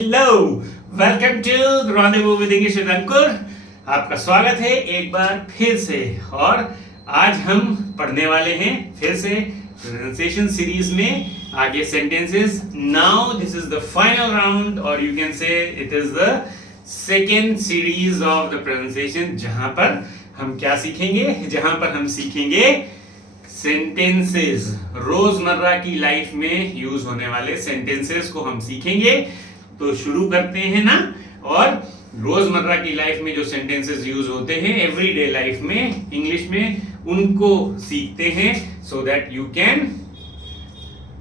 Hello, welcome to rendezvous with English with Ankur. आपका स्वागत है एक बार फिर से। और आज हम पढ़ने वाले हैं फिर से प्रोनाउंसिएशन सीरीज में आगे sentences. Now this is the final round और you can say it is the second series of the pronunciation, जहां पर हम क्या सीखेंगे, जहां पर हम सीखेंगे सेंटेंसेस। रोजमर्रा की लाइफ में यूज होने वाले सेंटेंसेस को हम सीखेंगे। तो शुरू करते हैं ना। और रोजमर्रा की लाइफ में जो सेंटेंसेस यूज होते हैं एवरीडे लाइफ में इंग्लिश में, उनको सीखते हैं so that you can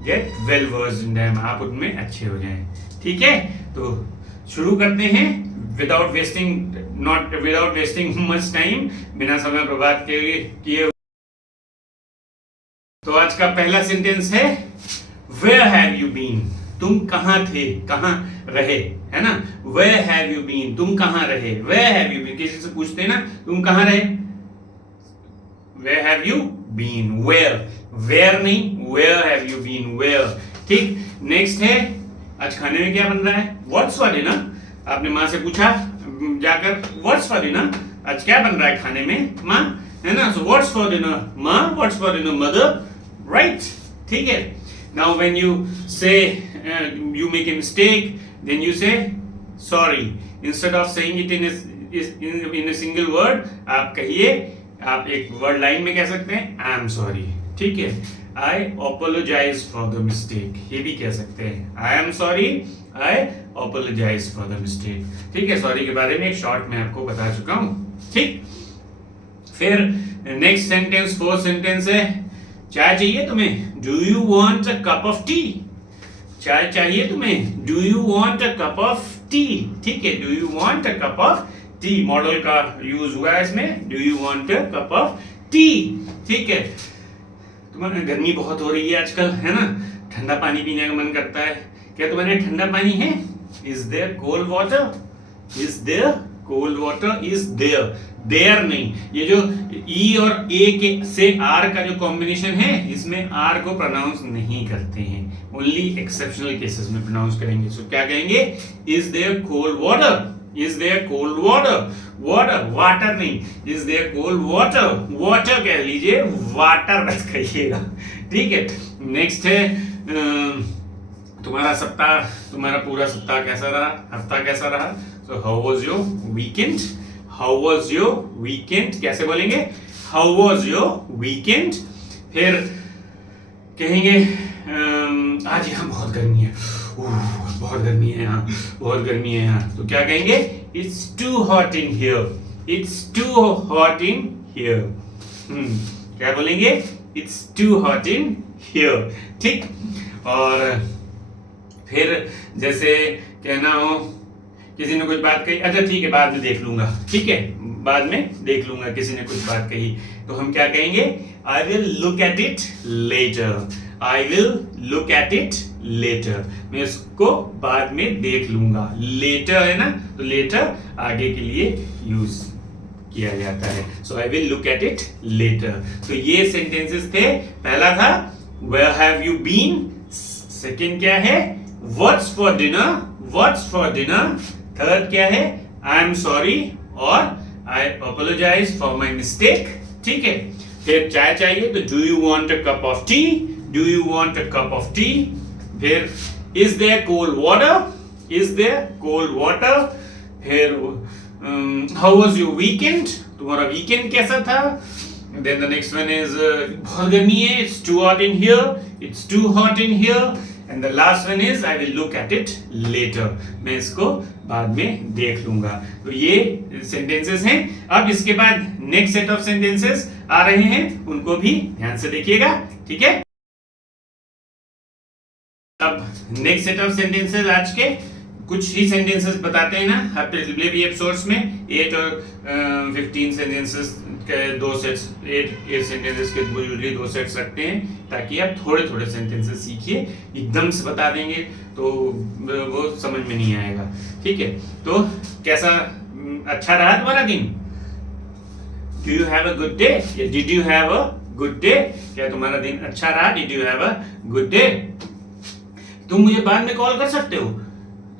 get well versed in them, आप उनमें अच्छे हो जाएं। ठीक है, तो शुरू करते हैं विदाउट वेस्टिंग मच टाइम, बिना समय बर्बाद किए। तो आज का पहला सेंटेंस है वेयर हैव यू बीन। तुम कहां थे, कहां रहे, है ना। वेयर हैव यू बीन, तुम कहां रहे। वेयर हैव यू बीन, किसी से पूछते हैं ना तुम कहां रहे, where have you been. Where नहीं, where have you been, where. ठीक, नेक्स्ट है आज खाने में क्या बन रहा है। व्हाट्स फॉर डिनर, आपने माँ से पूछा जाकर व्हाट्स फॉर डिनर, आज क्या बन रहा है खाने में माँ, है ना। सो व्हाट्स फॉर डिनर माँ, what's for dinner mother, right. ठीक है, नाउ व्हेन यू से you make a mistake, then you say sorry. Instead of saying it in a single word, आप कहिए, आप एक वर्ड लाइन में कह सकते हैं I am sorry। ठीक है, I apologize for the mistake, ये भी कह सकते हैं I am sorry, I apologize for the mistake। ठीक है, सॉरी के बारे में एक शॉर्ट में आपको बता चुका हूं। ठीक, फिर नेक्स्ट सेंटेंस, फोर्थ सेंटेंस है चाय चाहिए तुम्हें, do you want a cup of T. चाय चाहिए तुम्हें, do you want a cup of T. ठीक है, do you want a cup of T, model का यूज हुआ है इसमें, do you want a cup of T. ठीक है, तुम्हारे गर्मी बहुत हो रही है आजकल, है ना, ठंडा पानी पीने का मन करता है। क्या तुम्हारे ठंडा पानी है, is there cold water, is there cold water, is there, there नहीं। ये जो ई और ए के से आर का जो कॉम्बिनेशन है, इसमें आर को प्रोनाउंस नहीं करते हैं, ओनली एक्सेप्शनल केसेस में प्रोनाउंस करेंगे। सो क्या कहेंगे, is there cold water, is there cold water, water water नहीं, is there cold water, water कह लीजिए, वाटर बस कहिएगा। ठीक है, नेक्स्ट है तुम्हारा सप्ताह, तुम्हारा पूरा सप्ताह कैसा रहा, हफ्ता कैसा रहा। So how was your weekend, how was your weekend, कैसे बोलेंगे, हाउ वाज योर वीकेंड। फिर कहेंगे आज यहाँ बहुत गर्मी है, बहुत गर्मी है यहाँ, बहुत गर्मी है यहाँ। तो क्या कहेंगे, it's too hot in here, it's too hot in here. क्या बोलेंगे, it's too hot in here. ठीक, और फिर जैसे कहना हो, किसी ने कुछ बात कही, अच्छा ठीक है बाद में देख लूंगा, ठीक है बाद में देख लूंगा, किसी ने कुछ बात कही, तो हम क्या कहेंगे, आई will look at it letter, I will look at it later, मैं इसको बाद में देख लूंगा। लेटर है ना, तो लेटर आगे के लिए यूज किया जाता है। So I will look at it later. तो ये सेंटेंसेस थे। पहला था where have you been, second क्या है, what's for dinner, what's for dinner. Third क्या है, आई एम सॉरी और I apologise for my mistake. ठीक है, फिर चाय चाहिए तो do you want a cup of tea, do you want a cup of tea. फिर is there cold water, is there cold water. फिर हाउ वाज योर वीकेंड, तुम्हारा weekend कैसा था। Then the next one is बहुत गर्मी है, it's too hot in here, it's too hot in here. And the last one is I will look at it later, मैं इसको बाद में देख लूंगा। तो ये सेंटेंसेस हैं। अब इसके बाद नेक्स्ट सेट ऑफ सेंटेंसेस आ रहे हैं, उनको भी ध्यान से देखिएगा। ठीक है, अब नेक्स्ट सेट ऑफ सेंटेंसेस आज के कुछ ही सेंटेंसेस बताते हैं ना, हर पिछले भी एपिसोड्स में 8 और 15 सेंटेंसेस के दो सेट्स, 8 सेंटेंसेस के यूजुअली 2 सेट्स रखते हैं, ताकि आप थोड़े थोड़े सेंटेंसेस सीखिए। एकदम से बता देंगे तो वो समझ में नहीं आएगा। ठीक है, तो कैसा अच्छा रहा तुम्हारा दिन, do you have a good day, did you have a good day, क्या तुम्हारा दिन अच्छा रहा, did you have a good day. तुम मुझे बाद में कॉल कर सकते हो,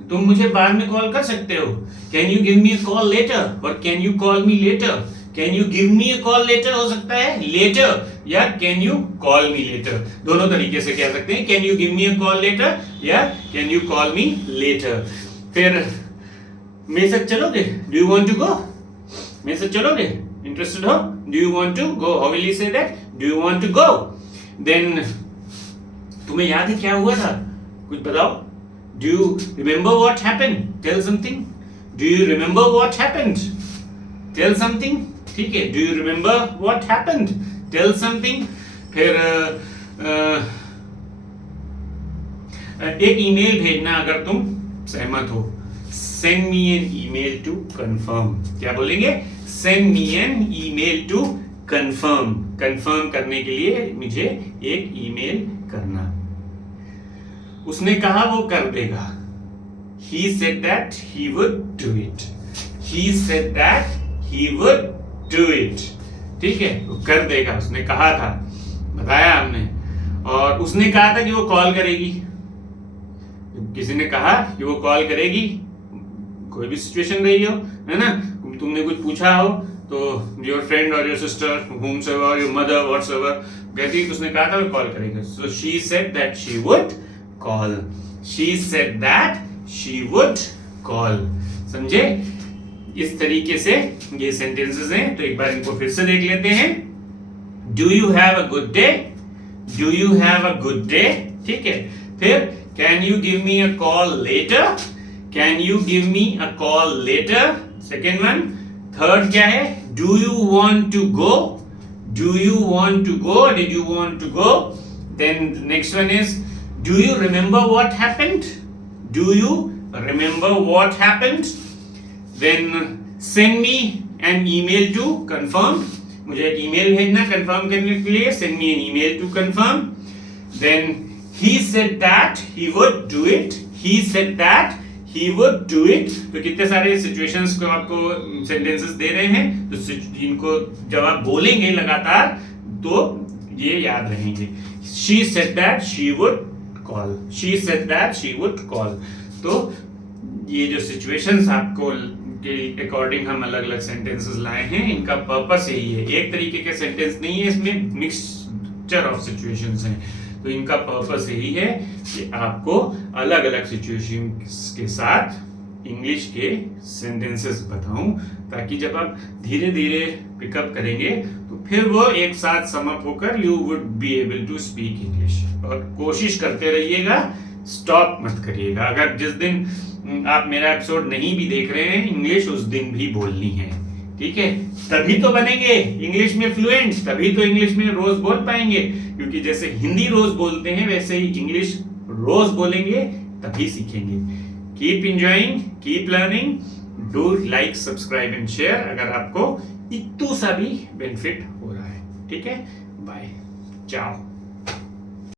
तुम मुझे बाद में कॉल कर सकते हो। Can you give me a call later और can you call me later. Can you give me a call later हो सकता है लेटर, या can you call me later, दोनों तरीके से कह सकते हैं। Can you give me a call later या can you call me later. फिर मेरे साथ चलोगे, do you want to go, मेरे साथ चलोगे, इंटरेस्टेड हो, do you want to go, how will you say that, do you want to go. Then तुम्हें याद है क्या हुआ था, कुछ बताओ। Do you remember what happened, tell something. Do you remember what happened, tell something. ठीक है, do you remember what happened, tell something. फिर एक ईमेल भेजना अगर तुम सहमत हो, send me an email to confirm. क्या बोलेंगे, send me an email to confirm, confirm करने के लिए मुझे एक ईमेल करना। उसने कहा वो कर देगा, he said that he would do it, he said that he would do it। ठीक है, वो कर देगा, उसने कहा था, बताया हमने। और उसने कहा था कि वो कॉल करेगी, किसी ने कहा कि वो कॉल करेगी, कोई भी सिचुएशन रही हो, है ना, तुमने कुछ पूछा हो तो योर फ्रेंड और your sister, whomsoever, your mother, whatsoever, कहती है उसने कहा था वो कॉल करेगा। So she said that she would call, she said that she would call। समझे, इस तरीके से ये सेंटेंसेस हैं। तो एक बार इनको फिर से देख लेते हैं। Do you have a good day, do you have a good day। ठीक है, फिर can you give me a call later, can you give me a call later, second one। Third क्या है, do you want to go, do you want to go, did you want to go। then the next one is do you remember what happened, do you remember what happened। then send me an email to confirm, मुझे एक email भेजना confirm करने के लिए, send me an email to confirm। then he said that he would do it, he said that he would do it। तो कितने सारे situations को आपको सेंटेंसेस दे रहे हैं, तो इनको जब आप बोलेंगे लगातार तो ये याद रहेंगे। she said that she would call, she said that she would call। तो ये जो सिचुएशंस आपको के अकॉर्डिंग हम अलग अलग सेंटेंसेस लाए हैं, इनका पर्पस यही है। एक तरीके के सेंटेंस नहीं है, इसमें मिक्सचर ऑफ सिचुएशंस हैं। तो इनका पर्पस यही है कि आपको अलग अलग सिचुएशन के साथ इंग्लिश के सेंटेंसेस बताऊं, ताकि जब आप धीरे धीरे पिकअप करेंगे तो फिर वो एक साथ सम अप होकर you would be able to speak English. और कोशिश करते रहिएगा, स्टॉप मत करिएगा। अगर जिस दिन आप मेरा एपिसोड नहीं भी देख रहे हैं, इंग्लिश उस दिन भी बोलनी है, ठीक है। तभी तो बनेंगे इंग्लिश में फ्लुएंट, तभी तो इंग्लिश में रोज बोल पाएंगे। क्योंकि जैसे हिंदी रोज बोलते हैं वैसे ही इंग्लिश रोज बोलेंगे तभी सीखेंगे। Keep enjoying, keep learning, do like, subscribe and share अगर आपको इतू सा भी बेनिफिट हो रहा है। ठीक है, बाय, चाओ।